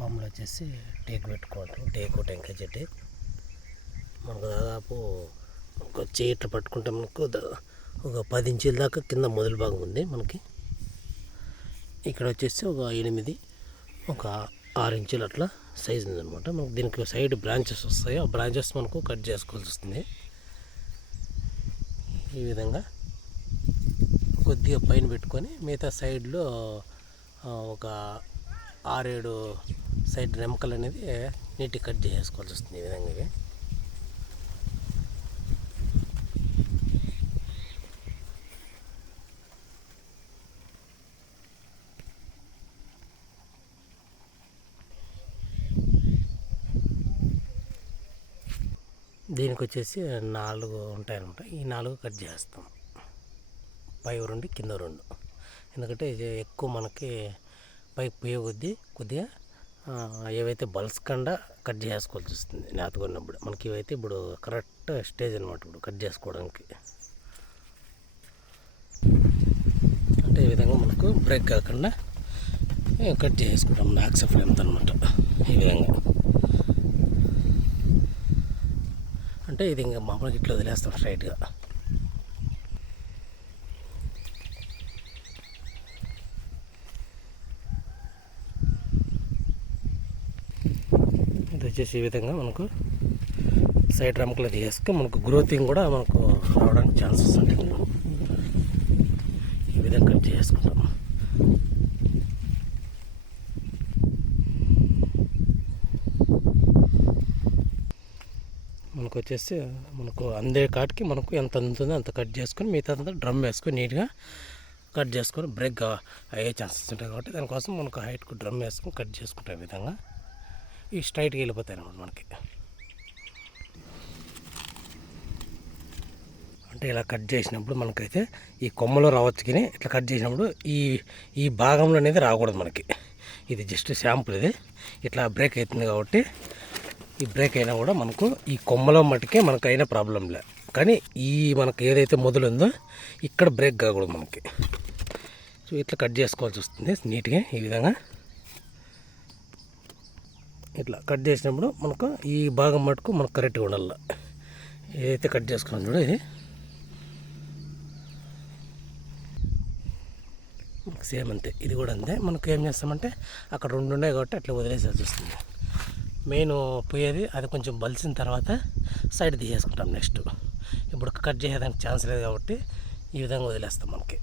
ఫామ్లో వచ్చేసి టేకు పెట్టుకోవటం, టేకు టెంకాయ చెట్టు మనకు దాదాపు ఒక చేయిట్లు పట్టుకుంటే మనకు ఒక 10 ఇంచుల దాకా కింద మొదలు భాగం ఉంది. మనకి ఇక్కడ వచ్చేసి ఒక 8, ఒక 6 ఇంచులు అట్లా సైజు ఉందన్నమాట. మనకు దీనికి సైడ్ బ్రాంచెస్ వస్తాయి. ఆ బ్రాంచెస్ మనకు కట్ చేసుకోవాల్సి వస్తుంది. ఈ విధంగా కొద్దిగా పైన పెట్టుకొని మిగతా సైడ్లో ఒక 6-7 సైడ్ రెమ్మకలు అనేది నీట్గా కట్ చేసుకోవాల్సి వస్తుంది. ఈ విధంగా దీనికి వచ్చేసి 4 ఉంటాయన్నమాట. ఈ 4 కట్ చేస్తాం, పై 2 కింద 2. ఎందుకంటే ఇది ఎక్కువ మనకి పైకి పోయే కొద్దిగా ఏవైతే బల్స్కుండా కట్ చేసుకోవాల్సి వస్తుంది నేతకొన్నప్పుడు. మనకి ఇవైతే ఇప్పుడు కరెక్ట్ స్టేజ్ అనమాట ఇప్పుడు కట్ చేసుకోవడానికి. అంటే ఈ విధంగా మనకు బ్రేక్ కాకుండా కట్ చేసుకుంటాం నాక్స ఫ్లేమ్తో అనమాట. ఈ విధంగా అంటే ఇది ఇంకా మామూలుగా ఇట్లా వదిలేస్తాం స్ట్రైట్గా. ఇది వచ్చేసి ఈ విధంగా మనకు సైడ్ రమ్మకలు తీసుకు మనకు గ్రోతింగ్ కూడా మనకు రావడానికి ఛాన్సెస్ ఉంటాయి. ఈ విధంగా కట్ చేసుకుంటాం. మనకు వచ్చేసి మనకు అందే కాటికి మనకు ఎంత అందుతుందో అంత కట్ చేసుకొని మిగతా అంతా డ్రమ్ వేసుకొని నీట్గా కట్ చేసుకొని బ్రేక్ అయ్యే ఛాన్సెస్ ఉంటాయి. కాబట్టి దానికోసం మనకు హైట్కు డ్రమ్ వేసుకొని కట్ చేసుకుంటాం. ఈ విధంగా ఈ స్ట్రైట్గా వెళ్ళిపోతాయి అన్నమాట మనకి. అంటే ఇలా కట్ చేసినప్పుడు మనకైతే ఈ కొమ్మలో రావచ్చు, కానీ ఇట్లా కట్ చేసినప్పుడు ఈ భాగంలో అనేది రాకూడదు మనకి. ఇది జస్ట్ శాంపుల్. ఇది ఇట్లా బ్రేక్ అవుతుంది కాబట్టి ఈ బ్రేక్ అయినా కూడా మనకు ఈ కొమ్మలో మటుకే మనకు అయినా ప్రాబ్లం లే. కానీ ఈ మనకు ఏదైతే మొదలుందో ఇక్కడ బ్రేక్ కాకూడదు మనకి. సో ఇట్లా కట్ చేసుకోవాల్సి వస్తుంది నీట్గా. ఈ విధంగా ఇట్లా కట్ చేసినప్పుడు మనకు ఈ భాగం మటుకు మనకు కరెక్ట్గా ఉండాలి. ఏదైతే కట్ చేసుకున్నాం చూడ ఇది మనకు సేమ్ అంతే. ఇది కూడా అంతే. మనకు ఏం చేస్తామంటే అక్కడ 2 ఉన్నాయి కాబట్టి అట్లా వదిలేసాల్సి వస్తుంది. మెయిన్ పోయేది అది కొంచెం బలిసిన తర్వాత సైడ్ తీసేసుకుంటాం. నెక్స్ట్ ఇప్పుడు కట్ చేసేదానికి ఛాన్స్ లేదు కాబట్టి ఈ విధంగా వదిలేస్తాం మనకి.